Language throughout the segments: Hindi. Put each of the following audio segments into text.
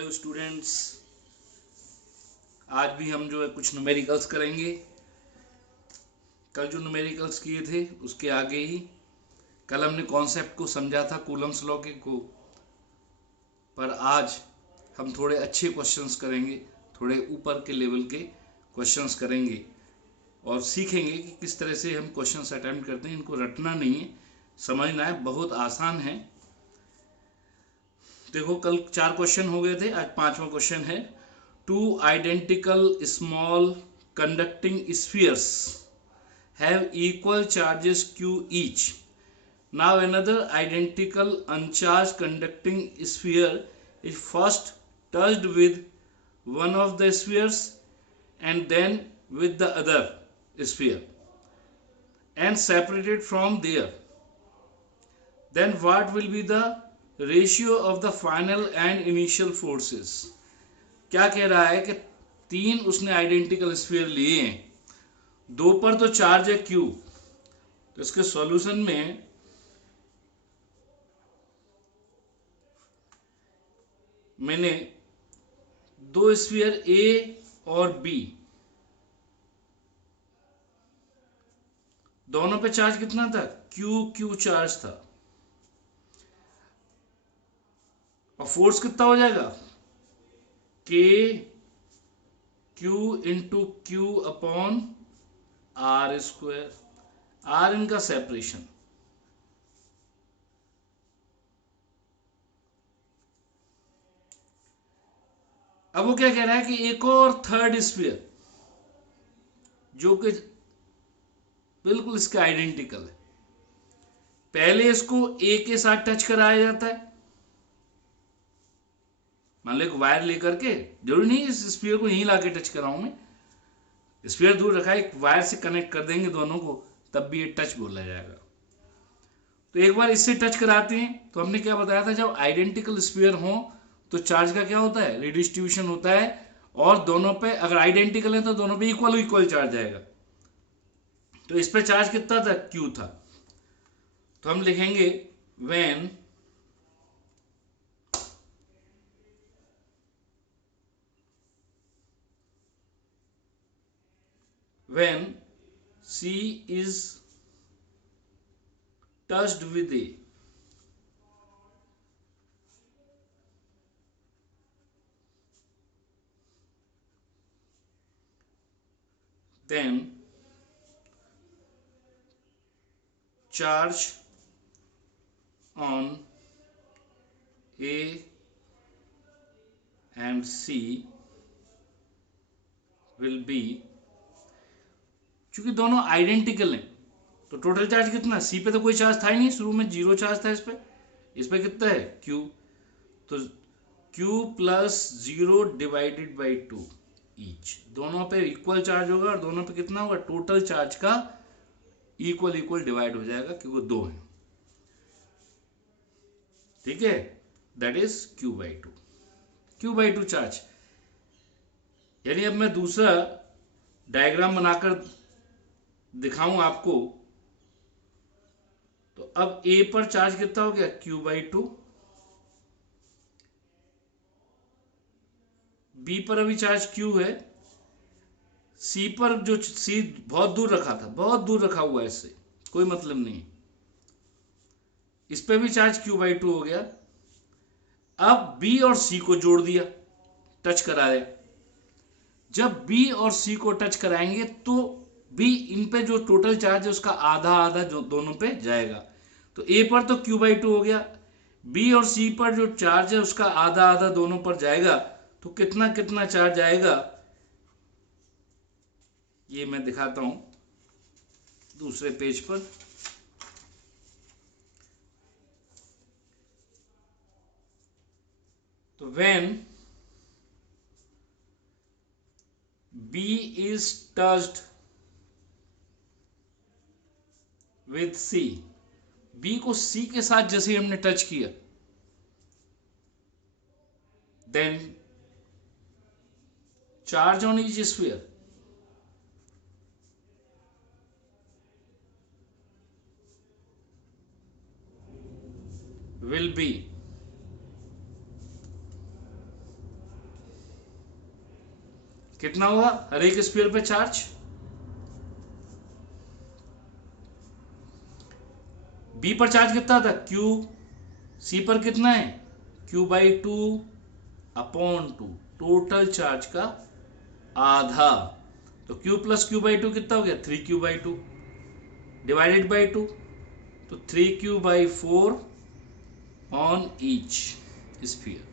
हेलो स्टूडेंट्स, आज भी हम जो है कुछ न्यूमेरिकल्स करेंगे। कल जो न्यूमेरिकल्स किए थे उसके आगे ही कल हमने कॉन्सेप्ट को समझा था कूलम्स लॉ के को, पर आज हम थोड़े अच्छे क्वेश्चंस करेंगे, थोड़े ऊपर के लेवल के क्वेश्चंस करेंगे और सीखेंगे कि किस तरह से हम क्वेश्चंस अटेम्प्ट करते हैं। इनको रटना नहीं है, समझना है, बहुत आसान है। देखो, कल 4 क्वेश्चन हो गए थे, आज 5वां क्वेश्चन है। Two identical small conducting spheres have equal charges q each. Now another identical uncharged conducting sphere is first touched with one of the spheres and then with the other sphere and separated from there. Then what will be the ratio of the final and initial forces? क्या कह रहा है कि 3 उसने आइडेंटिकल स्फीयर लिए हैं, 2 पर तो चार्ज है Q, तो इसके सॉल्यूशन में मैंने 2 स्फीयर A और B, दोनों पे चार्ज कितना था? Q चार्ज था। और फोर्स कितना हो जाएगा? K Q into Q upon R square. R इनका सेपरेशन। अब वो क्या कह रहा है कि एक और थर्ड स्फीयर जो कि बिल्कुल इसके आइडेंटिकल है, पहले इसको A के साथ टच कराया जाता है। मान लो एक वायर लेकर के, जरूरी नहीं इस स्फीयर को यहीं लाके टच कराऊं मैं, स्फीयर दूर रखा है, एक वायर से कनेक्ट कर देंगे दोनों को, तब भी ये टच बोला जाएगा। तो एक बार इससे टच कराते हैं, तो हमने क्या बताया था, जब आइडेंटिकल स्फीयर हो तो चार्ज का क्या होता है? रिडिस्ट्रीब्यूशन होता है, और दोनों पे अगर आइडेंटिकल है तो दोनों पे इक्वल चार्ज आएगा। तो इस पे चार्ज कितना था? Q था। तो हम लिखेंगे when C is touched with A, then charge on A and C will be, चूंकि दोनों आइडेंटिकल हैं तो टोटल चार्ज कितना? सी पे तो कोई चार्ज था ही नहीं, शुरू में 0 चार्ज था। इस पे कितना है? Q। तो Q plus 0 divided by 2 each, दोनों पे इक्वल चार्ज होगा और दोनों पे कितना होगा? टोटल चार्ज का इक्वल डिवाइड हो जाएगा, क्योंकि 2 है। ठीक है, दैट इज Q/2 चार्ज। यानी अब मैं दूसरा डायग्राम बनाकर दिखाऊं आपको, तो अब A पर चार्ज कितना हो गया? Q/2। B पर अभी चार्ज Q है, C पर जो C बहुत दूर रखा था, बहुत दूर रखा हुआ है, इससे कोई मतलब नहीं, इस पे भी चार्ज Q/2 हो गया। अब B और C को जोड़ दिया, टच कराया। जब B और C को टच कराएंगे तो B, इन पे जो टोटल चार्ज है उसका आधा आधा जो दोनों पे जाएगा। तो A पर तो Q/2 हो गया, B और C पर जो चार्ज है उसका आधा आधा दोनों पर जाएगा, तो कितना कितना चार्ज आएगा ये मैं दिखाता हूं दूसरे पेज पर। तो when B is touched with C, B को C के साथ जैसे हमने टच किया, then charge on each sphere will be कितना होगा हर एक स्फीयर पे चार्ज? बी पर चार्ज कितना था क्यू, सी पर कितना है Q/2 अपॉन 2, टोटल चार्ज का आधा। तो Q प्लस Q/2 कितना हो गया 3Q/2 डिवाइडेड बाई 2, तो 3Q/4 ऑन ईच स्फीयर।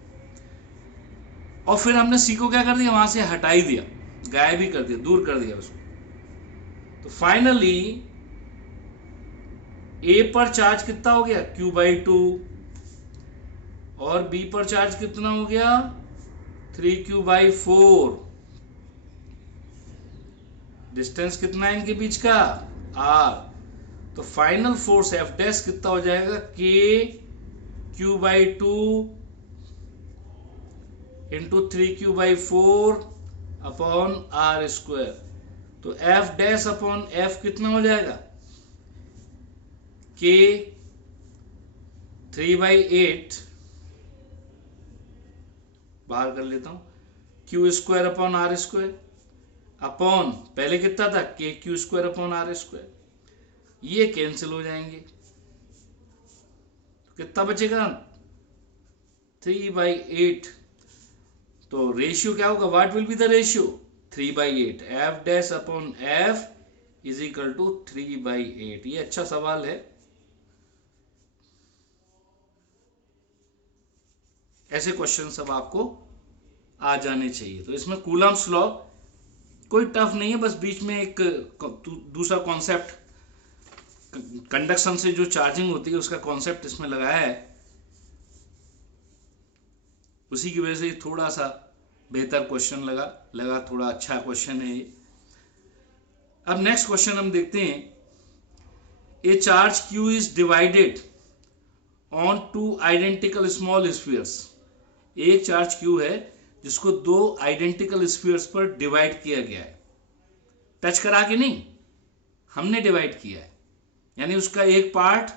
और फिर हमने सी को क्या कर दिया वहां से हटा ही दिया, गायब ही कर दिया, दूर कर दिया उसको। तो फाइनली ए पर चार्ज कितना हो गया Q/2 और बी पर चार्ज कितना हो गया 3Q/4। डिस्टेंस कितना है इनके बीच का r। तो फाइनल फोर्स F डैश कितना हो जाएगा Q/2 into 3Q/4 upon r²। तो F डैश अपॉन F कितना हो जाएगा K 3/8 बाहर कर लेता हूं Q² अपॉन r² अपॉन पहले कितना था KQ² अपॉन r²। ये कैंसिल हो जाएंगे तो कितना बचेगा 3/8। तो रेशियो क्या होगा, what will be the ratio 3/8, F dash upon F is equal to 3/8। ये अच्छा सवाल है, ऐसे क्वेश्चन सब आपको आ जाने चाहिए। तो इसमें कूलम्स लॉ कोई टफ नहीं है, बस बीच में एक दूसरा कॉन्सेप्ट कंडक्शन से जो चार्जिंग होती है उसका कॉन्सेप्ट इसमें लगाया है, उसी की वजह से थोड़ा सा बेहतर क्वेश्चन लगा थोड़ा अच्छा क्वेश्चन है ये। अब नेक्स्ट क्वेश्चन हम देखते हैं, ए charge Q is divided on two identical small spheres. एक चार्ज Q है जिसको दो आइडेंटिकल स्फीयर्स पर डिवाइड किया गया है, टच करा के नहीं, हमने डिवाइड किया है, यानी उसका एक पार्ट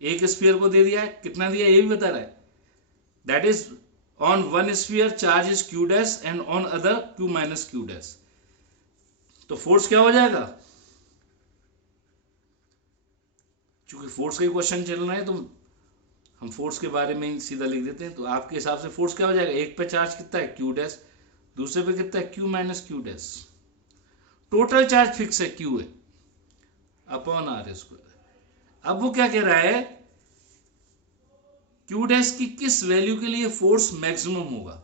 एक स्फीयर को दे दिया है, कितना दिया ये भी बता रहा है। That is on one sphere charge is Q dash and on other Q minus Q dash. तो फोर्स क्या हो जाएगा, क्योंकि फोर्स का क्वेश्चन चल रहा है तो हम फोर्स के बारे में ही सीधा लिख देते हैं। तो आपके हिसाब से फोर्स क्या हो जाएगा, एक पे चार्ज कितना है Q डैश, दूसरे पे कितना है Q minus Q dash, total charge fix है Q है अपॉन r²। अब वो क्या कह रहा है Q डैश की किस वैल्यू के लिए फोर्स मैक्सिमम होगा।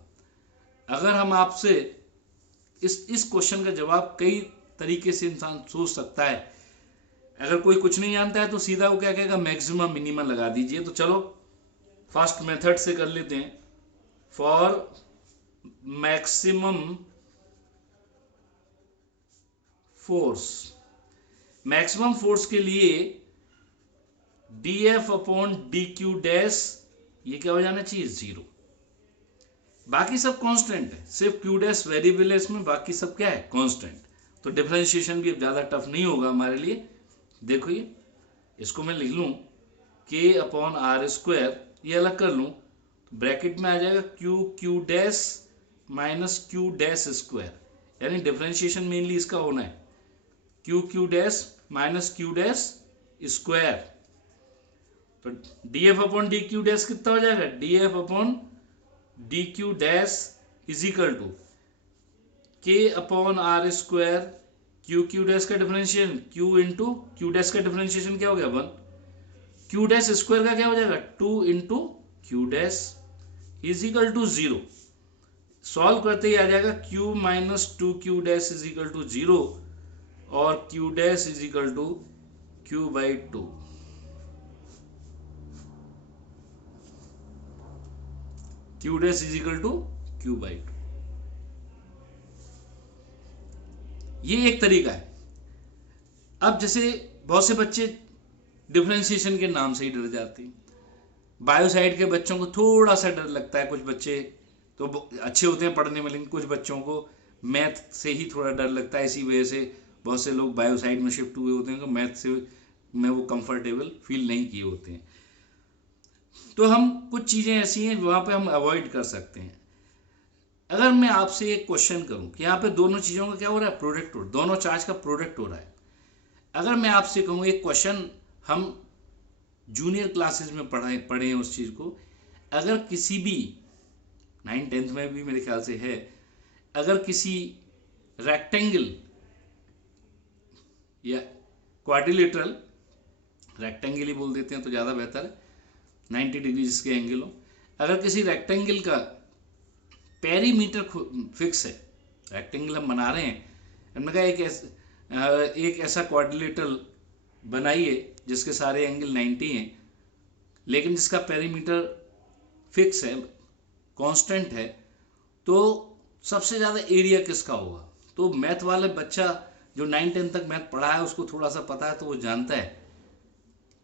अगर हम आपसे इस क्वेश्चन का जवाब कई तरीके से इंसान सोच सकता है, अगर कोई कुछ नहीं जानता है तो सीधा वो क्या कहेगा मैक्सिमम मिनिमम लगा दीजिए। तो चलो फास्ट मेथड से कर लेते हैं। For maximum force, maximum force के लिए dF अपॉन dQ डैश ये क्या हो जाना चाहिए 0। बाकी सब कांस्टेंट है, सिर्फ Q डैश वेरिएबल है इसमें, बाकी सब क्या है कांस्टेंट। तो डिफरेंशिएशन भी अब ज़्यादा टफ नहीं होगा हमारे लिए। देखो ये इसको मैं लिख लूँ K अपॉन r², ये अलग कर लूँ तो ब्रैकेट में आ जाएगा Q dash minus Q dash square, यानी डिफरेंशिएशन मेनली इसका होना है Q dash minus Q dash square. तो dF अपॉन dQ डैश कितना हो जाएगा dF upon dQ dash is equal to K upon r², Q dash का differentiation Q into Q dash का डिफरेंशिएशन क्या हो गया 1, Q डैश स्क्वायर का क्या हो जाएगा 2 into Q dash is equal to 0। Solve करते ही आ जाएगा Q minus 2Q dash is equal to 0 और Q dash is equal to Q/2। Q dash is equal to Q/2। ये एक तरीका है। अब जैसे बहुत से बच्चे डिफरेंशिएशन के नाम से ही डर जाते हैं, बायोसाइड के बच्चों को थोड़ा सा डर लगता है, कुछ बच्चे तो अच्छे होते हैं पढ़ने में, लेकिन कुछ बच्चों को मैथ से ही थोड़ा डर लगता है। इसी वजह से बहुत से लोग बायोसाइड में शिफ्ट हुए होते हैं, तो मैथ से में वो कंफर्टेबल फील नहीं किए होते हैं। तो हम कुछ चीज़ें ऐसी हैं वहाँ पे हम अवॉइड कर सकते हैं। अगर मैं आपसे एक क्वेश्चन करूं कि यहाँ पे दोनों चीजों का क्या हो रहा है, प्रोडक्ट हो, दोनों चार्ज का प्रोडक्ट हो रहा है। अगर मैं आपसे कहूँ एक क्वेश्चन, हम जूनियर क्लासेस में पढ़े हैं उस चीज को, अगर किसी भी 9th-10th में भी मेरे ख्याल से है, अगर किसी रेक्टेंगल या क्वाड्रिलेटरल, रेक्टेंगल ही बोल देते हैं तो ज़्यादा बेहतर है, 90 डिग्री जिसके एंगल हो, अगर किसी रेक्टेंगल का पेरीमीटर फिक्स है, रेक्टेंगल हम बना रहे हैं, हमने कहा एक ऐसा क्वाड्रिलेटरल बनाइए जिसके सारे एंगल 90 हैं, लेकिन जिसका पेरीमीटर फिक्स है, कांस्टेंट है, तो सबसे ज़्यादा एरिया किसका होगा? तो मैथ वाले बच्चा जो 9-10 तक मैथ पढ़ा है उसको थोड़ा सा पता है, तो वो जानता है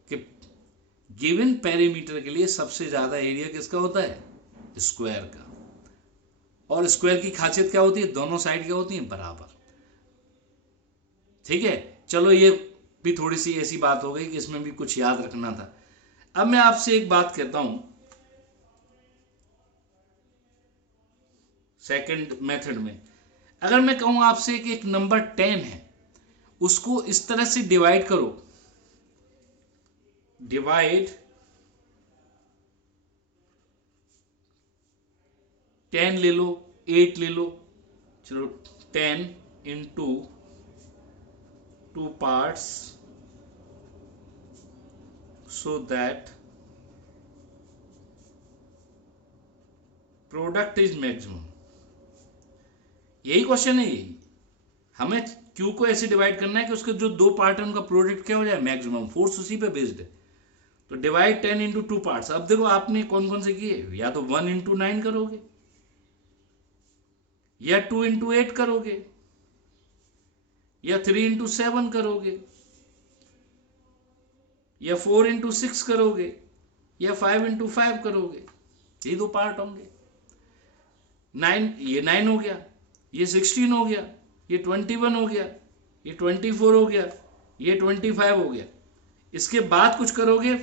कि गिवन पेरीमीटर के लिए सबसे ज़्यादा एरिया किसका होता है? स्क्वायर का। और स्क्वायर की खासियत क्या होती है? दोनों साइड क्या होती हैं? बराबर। ठीक है, चलो ये भी थोड़ी सी ऐसी बात हो गई कि इसमें भी कुछ याद रखना था। अब मैं आपसे एक बात कहता हूं, सेकंड मेथड में अगर मैं कहूं आपसे कि एक नंबर 10 है, उसको इस तरह से डिवाइड करो, डिवाइड 10 ले लो, 8 ले लो, चलो 10 into 2 parts so that product is maximum. यही क्वेश्चन है, यही हमें क्यू को ऐसे डिवाइड करना है कि उसके जो दो पार्ट है उनका प्रोडक्ट क्या हो जाए? मैक्सिमम। फोर्स उसी पे बेस्ड है। तो डिवाइड 10 इंटू 2 पार्ट्स। अब देखो आपने कौन कौन से किए, या तो 1 इंटू 9 करोगे, या 2 इंटू 8 करोगे, या 3 इंटू 7 करोगे, या 4 इंटू 6 करोगे, या 5 इंटू 5 करोगे। यही दो पार्ट होंगे। 9, ये 9 हो गया, ये 16 हो गया, ये 21 हो गया, ये 24 हो गया, ये 25 हो गया। इसके बाद कुछ करोगे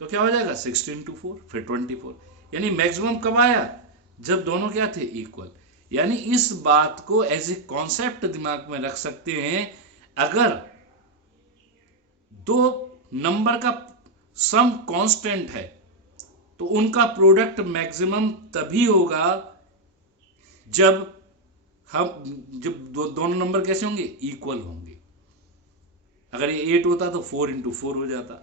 तो क्या हो जाएगा? 16 इंटू 4, फिर 24। यानी मैक्सिमम कब आया? जब दोनों क्या थे? इक्वल। यानी इस बात को एज ए कॉन्सेप्ट दिमाग में रख सकते हैं, अगर दो नंबर का सम कांस्टेंट है तो उनका प्रोडक्ट मैक्सिमम तभी होगा जब दोनों नंबर कैसे होंगे? इक्वल होंगे। अगर ये 8 होता तो 4 इंटू 4 हो जाता।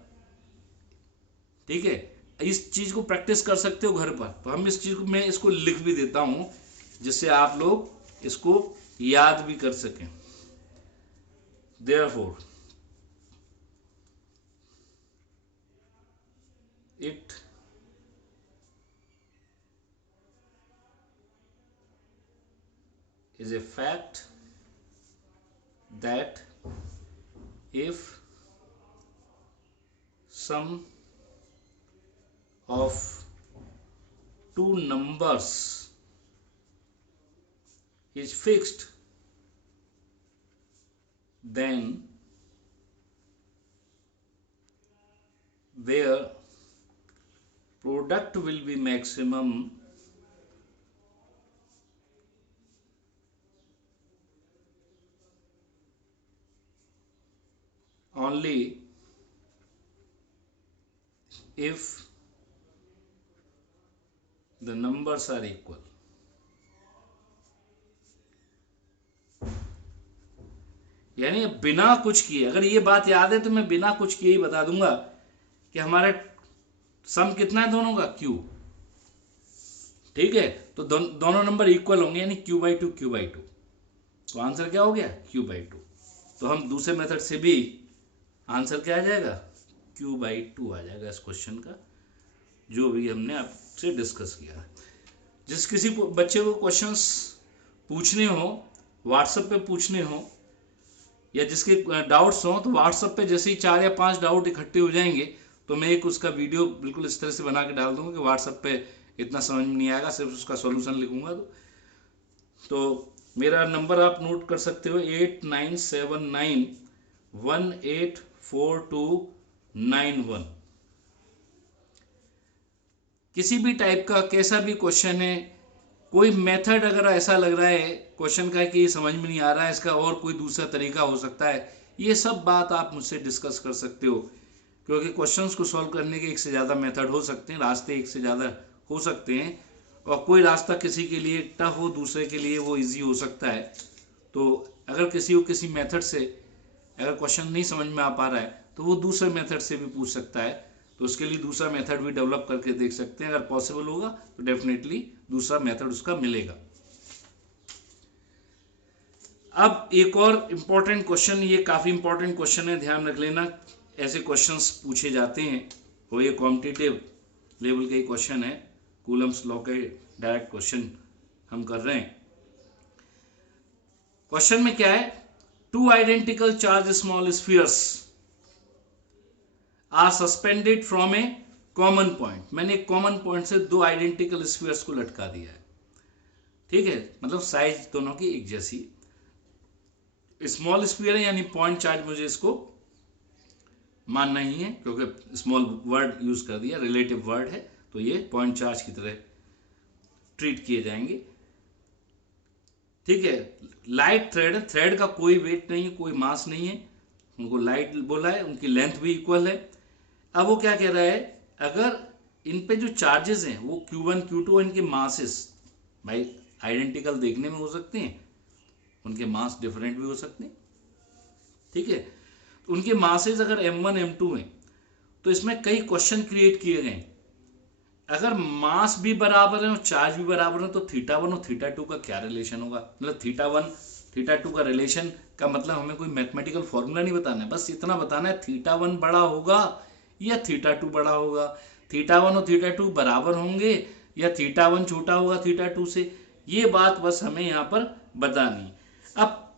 ठीक है, इस चीज को प्रैक्टिस कर सकते हो घर पर। तो हम इस चीज को, मैं इसको लिख भी देता हूं जिससे आप लोग इसको याद भी कर सकें। Therefore, it is a fact that if sum of two numbers is fixed, then their product will be maximum only if the numbers are equal। यानी बिना कुछ किए, अगर ये बात याद है तो मैं बिना कुछ किए ही बता दूंगा कि हमारा सम कितना है दोनों का? क्यू। ठीक है, तो दोनों नंबर इक्वल होंगे, यानी Q by two, Q by two. तो आंसर क्या हो गया? Q by two. तो हम दूसरे मेथड से भी आंसर क्या आ जाएगा? क्यू बाई टू आ जाएगा इस क्वेश्चन का, जो भी हमने आपसे डिस्कस किया। जिस किसी को बच्चे को क्वेश्चंस पूछने हो, व्हाट्सएप पे पूछने हो, या जिसके डाउट्स हो, तो व्हाट्सएप पे जैसे ही 4 या 5 डाउट इकट्ठे हो जाएंगे तो मैं एक उसका वीडियो बिल्कुल इस तरह से बना के डाल दूंगा कि व्हाट्सएप पे इतना समझ में नहीं आएगा, सिर्फ उसका सॉल्यूशन लिखूंगा। तो मेरा नंबर आप नोट कर सकते हो, 8979184291। किसी भी टाइप का कैसा भी क्वेश्चन है, कोई मेथड अगर ऐसा लग रहा है क्वेश्चन का कि ये समझ में नहीं आ रहा है, इसका और कोई दूसरा तरीका हो सकता है, ये सब बात आप मुझसे डिस्कस कर सकते हो, क्योंकि क्वेश्चंस को सॉल्व करने के एक से ज़्यादा मेथड हो सकते हैं, रास्ते एक से ज़्यादा हो सकते हैं, और कोई रास्ता किसी के लिए टफ हो, दूसरे के लिए वो इजी हो सकता है। तो अगर किसी को किसी मेथड से अगर क्वेश्चन नहीं समझ में आ पा रहा है तो वो दूसरे मेथड से भी पूछ सकता है, तो उसके लिए दूसरा मेथड भी डेवलप करके देख सकते हैं। अगर पॉसिबल होगा तो डेफिनेटली दूसरा मेथड उसका मिलेगा। अब एक और इम्पॉर्टेंट क्वेश्चन, ये काफ़ी इम्पॉर्टेंट क्वेश्चन है, ध्यान रख लेना। ऐसे क्वेश्चंस पूछे जाते हैं और ये कॉम्पिटिटिव लेवल के क्वेश्चन है, कूलम्स लॉ के डायरेक्ट क्वेश्चन हम कर रहे हैं। क्वेश्चन में क्या है, two identical charge small spheres are suspended from a common point. मैंने एक कॉमन पॉइंट से दो आइडेंटिकल स्फीयर्स को लटका दिया है, ठीक है, मतलब साइज दोनों की एक जैसी। स्मॉल स्फीयर है यानी पॉइंट चार्ज मुझे इसको मानना ही है, क्योंकि स्मॉल वर्ड यूज कर दिया, रिलेटिव वर्ड है, तो ये पॉइंट चार्ज की तरह ट्रीट किए जाएंगे, ठीक है। लाइट थ्रेड, थ्रेड का कोई वेट नहीं है, कोई मास नहीं है, उनको लाइट बोला है, उनकी लेंथ भी इक्वल है। अब वो क्या कह रहा है, अगर इन पे जो चार्जेस हैं वो Q1 Q2 इनके मासेस, भाई आइडेंटिकल देखने में हो सकते हैं, उनके मास डिफरेंट भी हो सकते हैं, ठीक है। उनके मासेस अगर M1 M2 हैं तो इसमें कई क्वेश्चन क्रिएट किए गए। अगर मास भी बराबर है और चार्ज भी बराबर है तो थीटा 1 और थीटा 2 का क्या रिलेशन होगा, मतलब थीटा 1 थीटा 2 का रिलेशन का मतलब हमें कोई मैथमेटिकल फॉर्मूला नहीं बताना है, बस इतना बताना है थीटा 1 बड़ा होगा या थीटा 2 बड़ा होगा, थीटा 1 और थीटा 2 बराबर होंगे या थीटा 1 छोटा होगा थीटा 2 से, ये बात बस हमें यहाँ पर बतानी। अब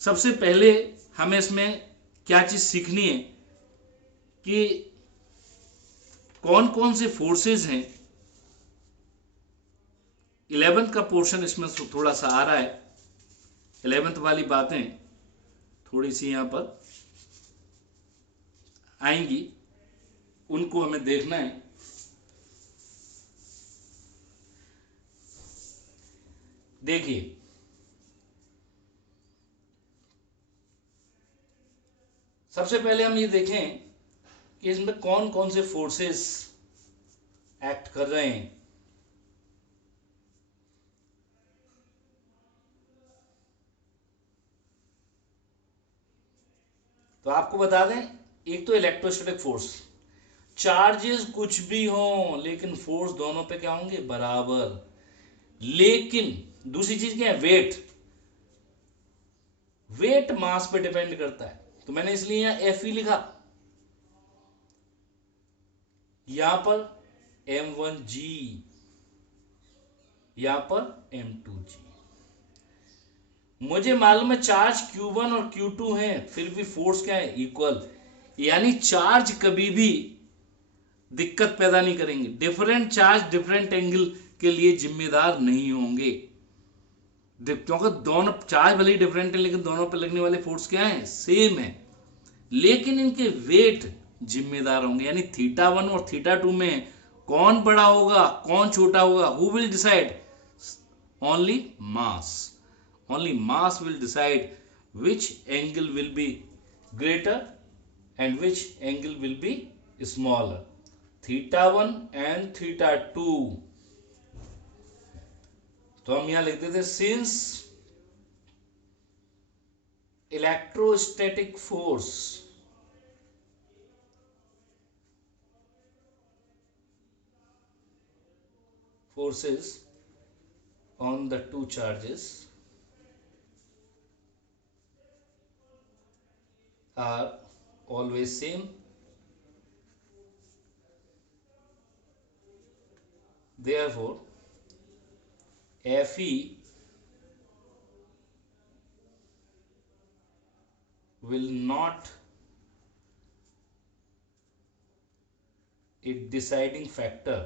सबसे पहले हमें इसमें क्या चीज सीखनी है कि कौन कौन से फोर्सेस हैं। 11th का पोर्शन इसमें थोड़ा सा आ रहा है, 11th वाली बातें थोड़ी सी यहां पर आएंगी, उनको हमें देखना है। देखिए, सबसे पहले हम ये देखें कि इसमें कौन कौन से फोर्सेस एक्ट कर रहे हैं। तो आपको बता दें, एक तो इलेक्ट्रोस्टैटिक फोर्स, चार्जेस कुछ भी हो लेकिन फोर्स दोनों पे क्या होंगे, बराबर। लेकिन दूसरी चीज क्या है, वेट, वेट मास पे डिपेंड करता है, तो मैंने इसलिए यहां Fe लिखा, यहां पर M1G, यहां पर M2G। मुझे मालूम है चार्ज Q1 और Q2 है, फिर भी फोर्स क्या है, इक्वल, यानी चार्ज कभी भी दिक्कत पैदा नहीं करेंगे, डिफरेंट चार्ज डिफरेंट एंगल के लिए जिम्मेदार नहीं होंगे, क्योंकि दोनों चार्ज भले ही डिफरेंट है लेकिन दोनों पर लगने वाले फोर्स क्या है, सेम है, लेकिन इनके वेट जिम्मेदार होंगे। यानी थीटा 1 और थीटा 2 में कौन बड़ा होगा कौन छोटा होगा, who will decide, only mass, only mass will decide which angle will be greater and which angle will be smaller, theta 1 and theta 2। तो हम यहां लिखते थे, since electrostatic force forces on the two charges are always same, therefore Fe will not a deciding factor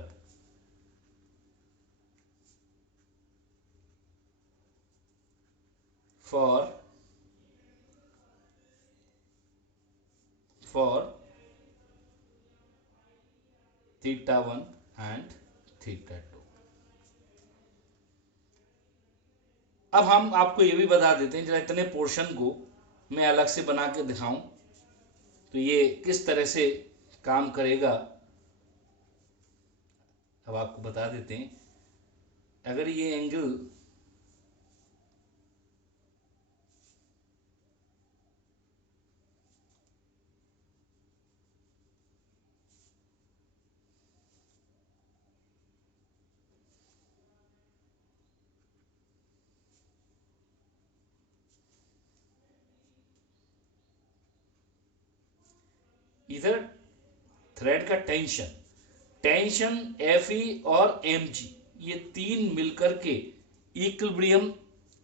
for for theta 1 and theta 2। अब हम आपको ये भी बता देते हैं, जरा इतने पोर्शन को मैं अलग से बना के दिखाऊं तो ये किस तरह से काम करेगा। अब आपको बता देते हैं, अगर ये एंगल इधर थ्रेड का टेंशन टेंशन Fe और Mg ये तीन मिलकर के इक्विलिब्रियम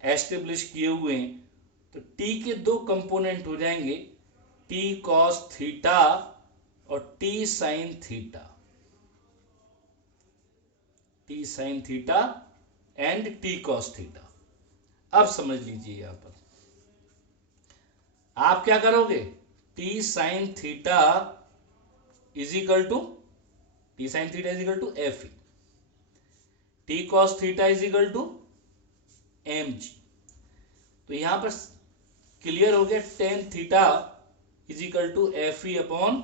एस्टेब्लिश किए हुए हैं, तो T के दो कंपोनेंट हो जाएंगे, T cos थीटा और T sin theta, T sin theta and T cos theta. अब समझ लीजिए, यहां पर आप क्या करोगे, T sin theta is equal to T sin theta is equal to Fe, T cos theta is equal to Mg। तो यहां पर क्लियर हो गया, tan theta is equal to Fe upon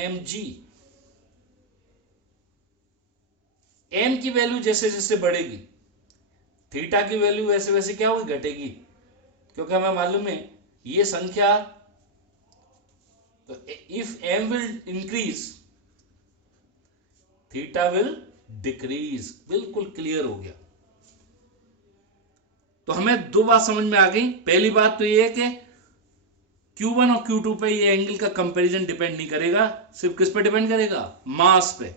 Mg। M की वैल्यू जैसे जैसे बढ़ेगी थीटा की वैल्यू वैसे वैसे क्या होगी, घटेगी, क्योंकि हमें मालूम है ये संख्या, तो if M will increase theta will decrease. बिल्कुल क्लियर हो गया। तो हमें दो बात समझ में आ गई। पहली बात तो ये है कि Q1 और Q2 पे ये एंगल का कंपैरिजन डिपेंड नहीं करेगा, सिर्फ किस पे डिपेंड करेगा, मास पे।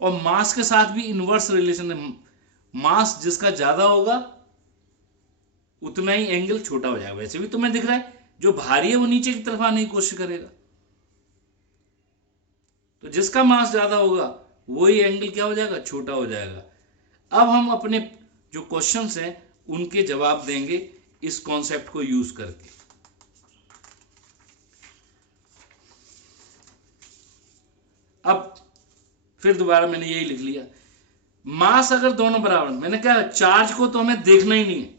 और मास के साथ भी इनवर्स रिलेशन है, मास जिसका ज्यादा होगा उतना ही एंगल छोटा हो जाएगा। वैसे भी तुम्हें दिख रहा है जो भारी है वो नीचे की तरफ आने की कोशिश करेगा, तो जिसका मास ज्यादा होगा वही एंगल क्या हो जाएगा, छोटा हो जाएगा। अब हम अपने जो क्वेश्चंस हैं उनके जवाब देंगे इस कॉन्सेप्ट को यूज करके। अब फिर दोबारा मैंने यही लिख लिया, मास अगर दोनों बराबर, मैंने क्या, चार्ज को तो हमें देखना ही नहीं है,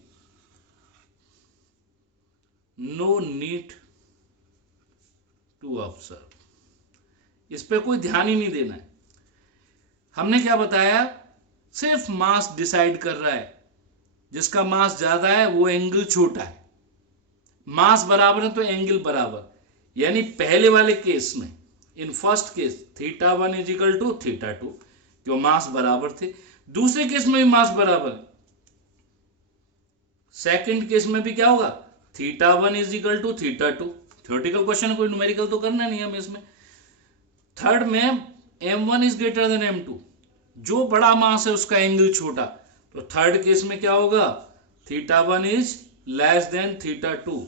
नो नीड टू ऑब्जर्व, इस पे कोई ध्यान ही नहीं देना है। हमने क्या बताया, सिर्फ मास डिसाइड कर रहा है, जिसका मास ज्यादा है वो एंगल छोटा है, मास बराबर है तो एंगल बराबर। यानी पहले वाले केस में, in first case theta one is equal to theta two, क्यों मास बराबर थे। दूसरे केस में भी मास बराबर है, सेकंड केस में भी क्या होगा, theta one is equal to theta two. Theoretical question, कोई न्यूमेरिकल तो करना नहीं हमें इसमें। थर्ड में M1 is greater than M2, जो बड़ा मास है उसका एंगल छोटा, तो थर्ड केस में क्या होगा, theta one is less than theta two.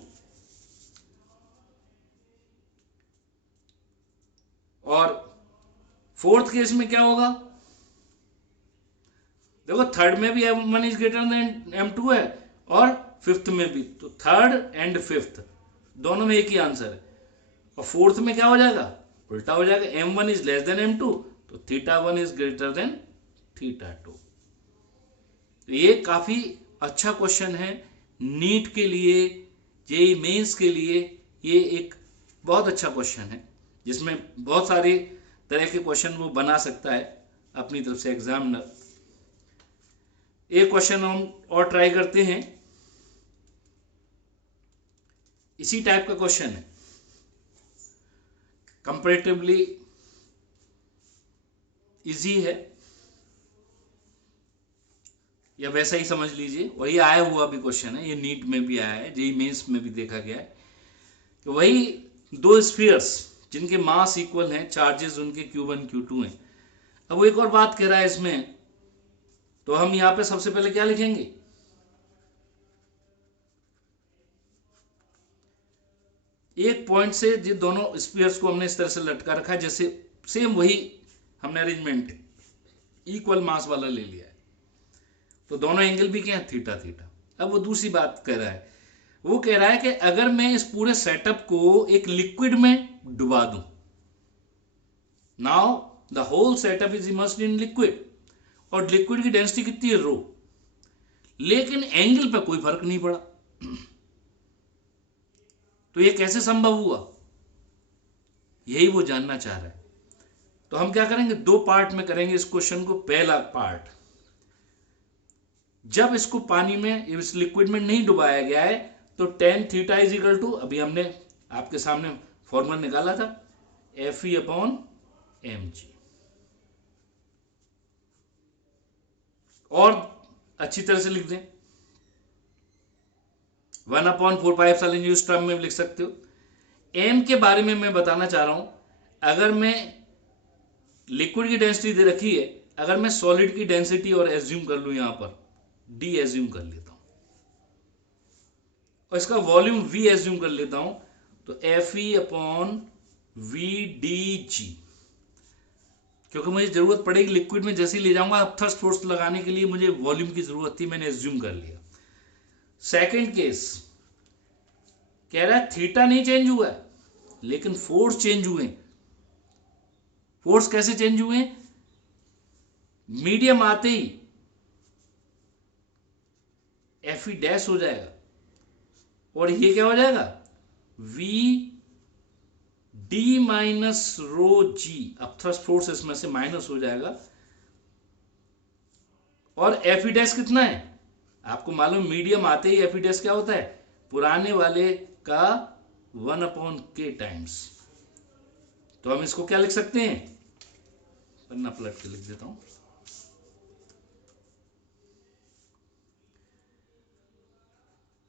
और फोर्थ केस में क्या होगा, देखो थर्ड में भी M1 is greater than M2 है और फिफ्थ में भी, तो थर्ड एंड फिफ्थ दोनों में एक ही आंसर है। और फोर्थ में क्या हो जाएगा, उल्टा हो जाएगा, M1 is less than M2, तो theta one is greater than theta two. तो ये काफी अच्छा क्वेश्चन है नीट के लिए, जेईई मेंस के लिए। ये एक बहुत अच्छा क्वेश्चन है जिसमें बहुत सारे तरह के क्वेश्चन वो बना सकता है अपनी तरफ से एग्जामिनर। एक क्वेश्चन हम और ट्राई करते हैं, इसी टाइप का क्वेश्चन है, कंपैरेटिवली इजी है, या वैसा ही समझ लीजिए। और ये आया हुआ भी क्वेश्चन है, ये नीट में भी आया है, जेईई मेंस में भी देखा गया है। तो वही दो स्फीयर्स जिनके मास इक्वल हैं, चार्जेस उनके Q1 Q2 हैं। अब वो एक और बात कह रहा है इसमें, तो हम यहां पे सबसे पहले क्या लिखेंगे, एक पॉइंट से जो दोनों स्फीयर्स को हमने इस तरह से लटका रखा है, जैसे सेम वही हमने अरेंजमेंट इक्वल मास वाला ले लिया है, तो दोनों एंगल भी क्या है, थीटा थीटा। अब वो दूसरी बात कह रहा है, वो कह रहा है कि अगर मैं इस पूरे सेटअप को एक लिक्विड में डुबा दूं, now the whole setup is immersed in liquid, और लिक्विड की डेंसिटी कितनी है, रो। लेकिन एंगल पे कोई फर्क नहीं पड़ा। तो ये कैसे संभव हुआ, यही वो जानना चाह रहा है। तो हम क्या करेंगे, दो पार्ट में करेंगे इस क्वेश्चन को। पहला पार्ट, जब इसको पानी में, इस लिक्विड में नहीं डुबाया गया है, तो tan theta is equal to, अभी हमने आपके सामने फॉर्मूला निकाला था, Fe अपॉन mg। और अच्छी तरह से लिख दें, 1/4πε इस टर्म में लिख सकते हो। m के बारे में मैं बताना चाह रहा हूं, अगर मैं लिक्विड की डेंसिटी दे रखी है, अगर मैं सॉलिड की डेंसिटी और एज्यूम कर लूं, यहां पर d एज्यूम कर लेता हूं और इसका वॉल्यूम v एज्यूम कर लेता हूं, तो Fe अपॉन VdG, क्योंकि मुझे जरूरत पड़ेगी लिक्विड में, जैसे ही ले जाऊंगा थ्रस्ट फोर्स लगाने के लिए मुझे वॉल्यूम की जरूरत थी, मैंने एज्यूम कर लिया। सेकंड केस कह रहा है थीटा नहीं चेंज हुआ है, लेकिन फोर्स चेंज हुए। फोर्स कैसे चेंज हुए, मीडियम आते ही Fe डैश हो जाएगा और ये क्या हो जाएगा, V d माइनस रो जी। अब थ्रस्ट फोर्स इसमें से माइनस हो जाएगा और Fe डैश कितना है आपको मालूम, मीडियम आते ही Fe डैश क्या होता है, पुराने वाले का 1/k टाइम्स। तो हम इसको क्या लिख सकते हैं, पन्ना पलट के लिख देता हूं,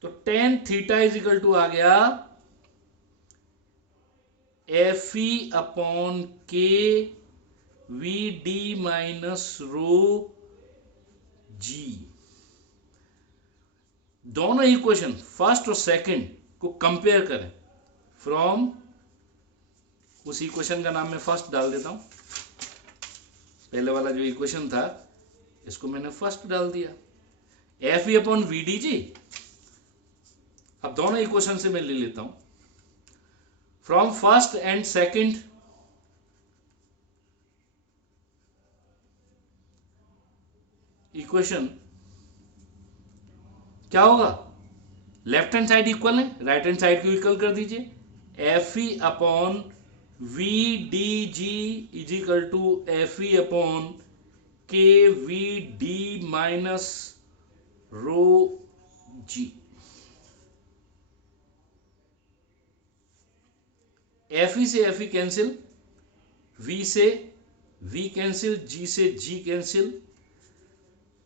तो tan theta is equal to आ गया Fe upon K VD minus rho g. दोनों इक्वेशन फर्स्ट और सेकंड को कंपेयर करें फ्रॉम, उस इक्वेशन का नाम मैं फर्स्ट डाल देता हूं, पहले वाला जो इक्वेशन था इसको मैंने फर्स्ट डाल दिया, Fe अपॉन VdG। अब दोनों इक्वेशन से मैं ले लेता हूं, from first and second equation क्या होगा, लेफ्ट हैंड साइड इक्वल है, राइट हैंड साइड को इक्वल कर दीजिए। Fe upon VdG is equal to Fe upon K VD minus rho g. Fe से Fe कैंसिल, V से V कैंसिल, G से G cancel,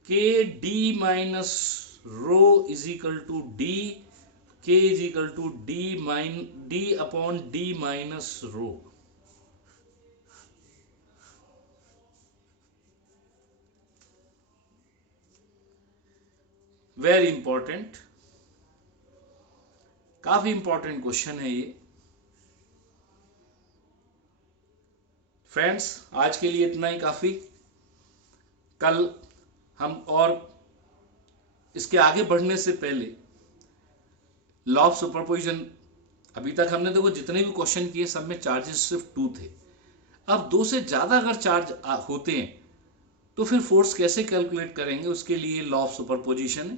K D minus rho is equal to D, K is equal to D upon D minus rho. Very important, काफी इंपॉर्टेंट क्वेश्चन है ये। फ्रेंड्स आज के लिए इतना ही काफी, कल हम और इसके आगे बढ़ने से पहले लॉ ऑफ सुपरपोजिशन, अभी तक हमने देखो जितने भी क्वेश्चन किए सब में चार्जेस सिर्फ 2 थे। अब 2 से ज्यादा अगर चार्ज होते हैं तो फिर फोर्स कैसे कैलकुलेट करेंगे, उसके लिए लॉ ऑफ सुपरपोजिशन है।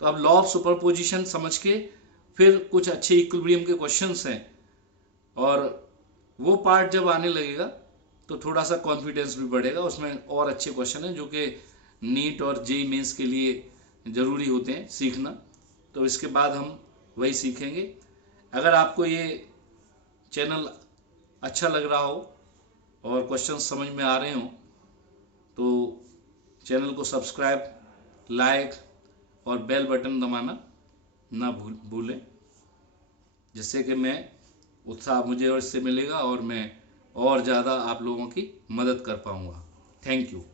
तो अब लॉ ऑफ सुपरपोजिशन समझ के फिर कुछ अच्छे इक्विलिब्रियम के क्वेश्चंस हैं, और वो पार्ट जब आने लगेगा तो थोड़ा सा कॉन्फिडेंस भी बढ़ेगा, उसमें और अच्छे क्वेश्चन हैं जो कि नीट और जेईई मेंस के लिए ज़रूरी होते हैं सीखना। तो इसके बाद हम वही सीखेंगे। अगर आपको ये चैनल अच्छा लग रहा हो और क्वेश्चन समझ में आ रहे हो तो चैनल को सब्सक्राइब, लाइक और बेल बटन दबाना ना भूलें, जिससे कि मैं उत्साह मुझे और इससे मिलेगा और मैं और ज़्यादा आप लोगों की मदद कर पाऊँगा। Thank you.